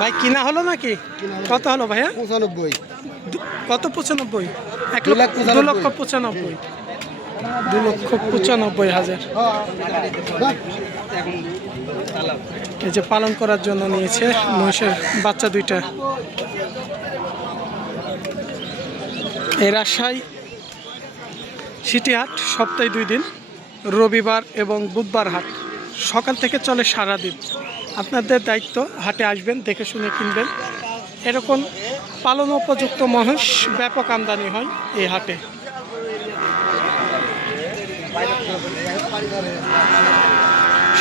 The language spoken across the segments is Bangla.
ভাই কিনা হলো নাকি? কত হলো ভাইয়া? পঁচানব্বই। কত পঁচানব্বই? এক লক্ষ দু লক্ষ পঁচানব্বই। দু লক্ষ পঁচানব্বই হাজার। এই যে পালন করার জন্য নিয়েছে মহিষের বাচ্চা দুইটা। এই রাজশাহী সিটি হাট, সপ্তাহে দুই দিন, রবিবার এবং বুধবার হাট। সকাল থেকে চলে সারাদিন আপনাদের দায়িত্ব হাটে আসবেন, দেখে শুনে কিনবেন। এরকম পালন উপযুক্ত মহিষ ব্যাপক আমদানি হয় এই হাটে।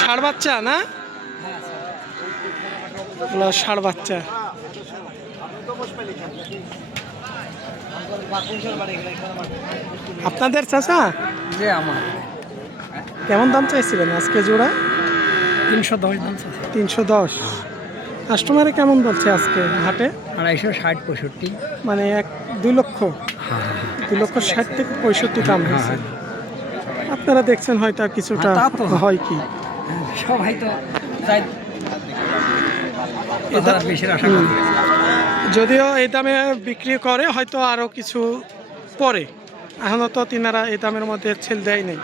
ষাড় বাচ্চা না? ষাড় বাচ্চা। আপনাদের চাচা? যে আমার। কেমন দাম চাইছিলেন আজকে জোড়া? তিনশো দশ দাম তিনশো দশ। কাস্টমারে কেমন বলছে আজকে হাটে? আড়াইশো ষাট পঁয়ষট্টি। মানে এক দুই লক্ষ। দুই লক্ষ ষাট থেকে পঁয়ষট্টি দাম হয়েছে। আপনারা দেখছেন হয়তো আর কিছুটা হ্যাঁ। হয় কি? সবাই তো বেশির আশা। যদিও এই দামে বিক্রি করে হয়তো আরও কিছু পরে। এখনও তো তিনারা এই দামের মধ্যে ছেল দেয় নেই।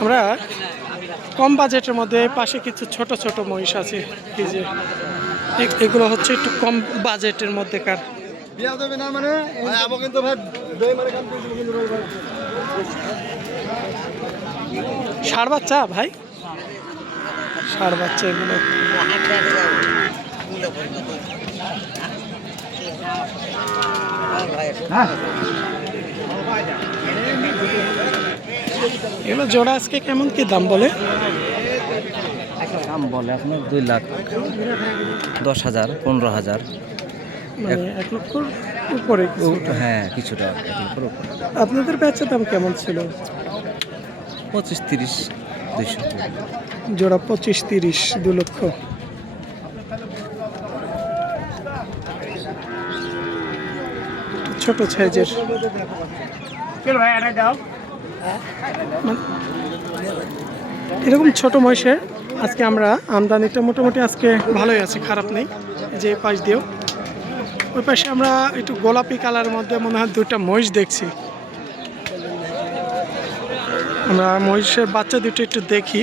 আমরা কম বাজেটের মধ্যে পাশে কিছু ছোট ছোট মহিষ আছে এই যে এগুলো হচ্ছে একটু কম বাজেটের মধ্যেকার। না মানে? মানে বাচ্চা ভাই? ষাড় বাচ্চা এগুলো। এগুলো জোড়া আজকে কেমন কি দাম বলে? দাম বলে আপনার দুই লাখ দশ হাজার পনেরো হাজার। মানে এক লক্ষর উপরে হ্যাঁ কিছুটা। আপনাদের বেচার দাম কেমন ছিল? পঁচিশ তিরিশ দুইশো। জোড়া পঁচিশ তিরিশ দু লক্ষ। ছোট সাইজের। এরকম ছোট মহিষের আজকে আমরা আমদানিটা মোটামুটি আজকে ভালোই আছে খারাপ নেই। যে পাশ দিয়েও। ওই পাশে আমরা একটু গোলাপি কালার মধ্যে মনে হয় দুটা মহিষ দেখছি। আমরা মহিষের বাচ্চা দুটো একটু দেখি।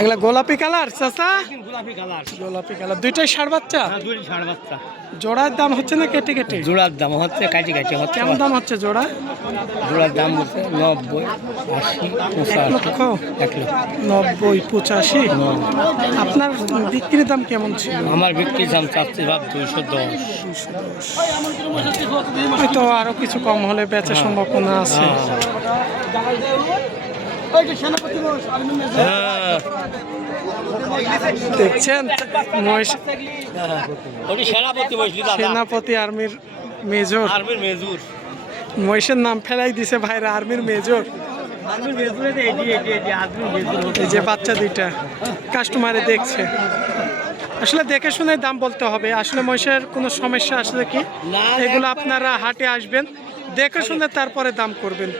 এগুলা গোলাপি কালার চাচা? গোলাপি কালার। গোলাপি কালার দুইটাই বাচ্চা দুই ষাড় বাচ্চা। জোড়ার দাম হচ্ছে না কেটে কেটে? জোড়ার দাম হচ্ছে কাটি কাটি হচ্ছে কেমন দাম হচ্ছে জোড়া? জোড়ার দাম হচ্ছে নব্বই আশি এক পঁচাশি লক্ষ। এক লক্ষ। নব্বই পঁচাশি? আপনার বিক্রির দাম কেমন ছিল? আমার বিক্রি দাম চাচ্ছি ভাব দুইশো দশ। হয়তো আরও কিছু কম হলে বেচার সম্ভাবনা আছে। হ্যাঁ। দেখছেন? সেনাপতি সেনাপতি আর্মির মেজর। আর্মির মেজুর। মহেশের নাম ফেলাই দিছে ভাইরা আর্মির মেজর। আর্মির এই যে বাচ্চা দুইটা কাস্টমারে দেখছে। আসলে দেখে শুনে দাম বলতে হবে। আসলে মহিষের কোনো সমস্যা আসলে কি? এগুলো আপনারা হাটে আসবেন। দেখে শুনে তারপরে দাম করবেন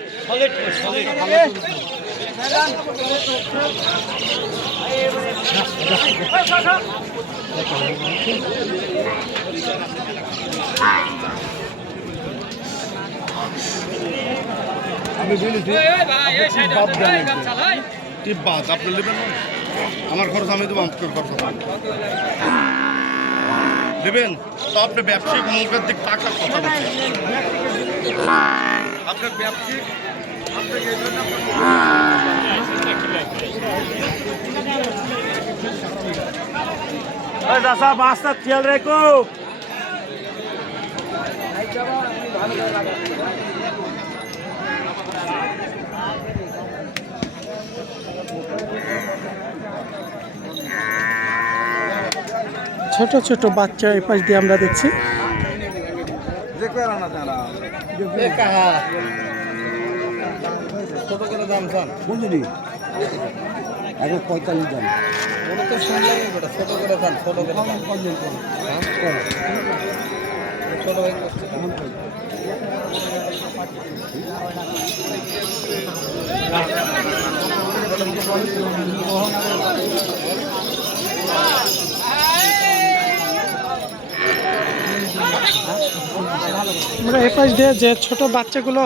আপনি নেবেন? আমার খরচ আমি দেবো আপনার খরচ আপনি। দেবেন তো আপনি ব্যবসায়িক মুখের দিক টাকার কথা আপনার ব্যবসায়িক দাসা বাসটা খেয়াল রেখো। ছোট ছোট বাচ্চা এই পাশ দিয়ে আমরা দেখছি। পঁয়তাল্লিশ দাম আমরা এই পাশ দিয়ে যে ছোট বাচ্চাগুলো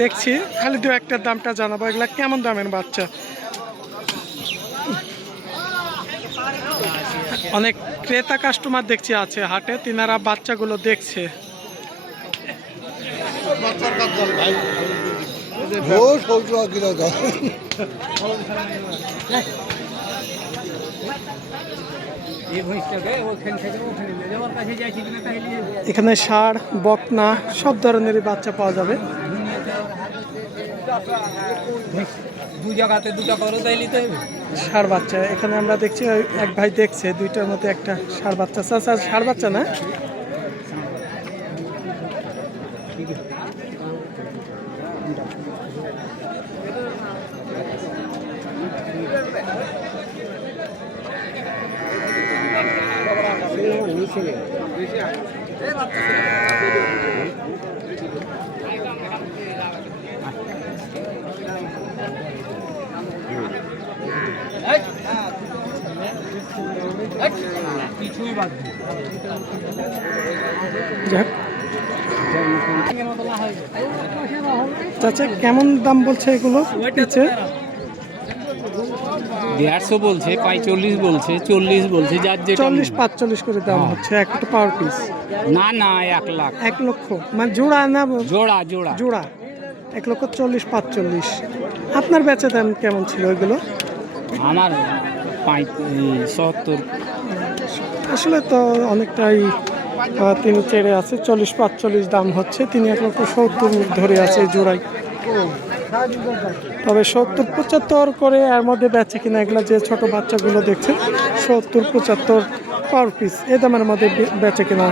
দেখছি, খালি দু একটা দামটা জানাব, এগুলা কেমন দামের বাচ্চা? অনেক ক্রেতা কাস্টমার দেখছি আছে হাটে, তিনারা বাচ্চাগুলো দেখছে। এখানে ষাঁড় বকনা, সব ধরনের বাচ্চা পাওয়া যাবে। জায়গাতে দুটা করে তাইলে তো হবে ষাঁড় বাচ্চা, এখানে আমরা দেখছি এক ভাই দেখছে, দুইটার মধ্যে একটা ষাঁড় বাচ্চা। স্যার ষাঁড় বাচ্চা না নেই। যাক চাচা কেমন দাম বলছে এগুলো? পিছে দেড়শো বলছে পঁয়তাল্লিশ বলছে চল্লিশ বলছে যার যেটা চল্লিশ পাঁচচল্লিশ করে দাম হচ্ছে একটা পাওয়ার পিস না না এক লাখ। এক লক্ষ মানে জোড়া না জোড়া জোড়া। জোড়া। এক লক্ষ চল্লিশ পাঁচচল্লিশ। আপনার বেচা দাম কেমন ছিল ওইগুলো? আমার সত্তর। আসলে তো অনেকটাই তিনি চেড়ে আছে চল্লিশ পাঁচচল্লিশ দাম হচ্ছে তিনি এক লক্ষ সত্তর ধরে আছে জোড়ায়। তবে সত্তর পঁচাত্তর করে এর মধ্যে বেচে কিনা এগুলো যে ছোট বাচ্চাগুলো দেখছেন, সত্তর পঁচাত্তর পার পিস এ দামের মধ্যে বেচে কিনা।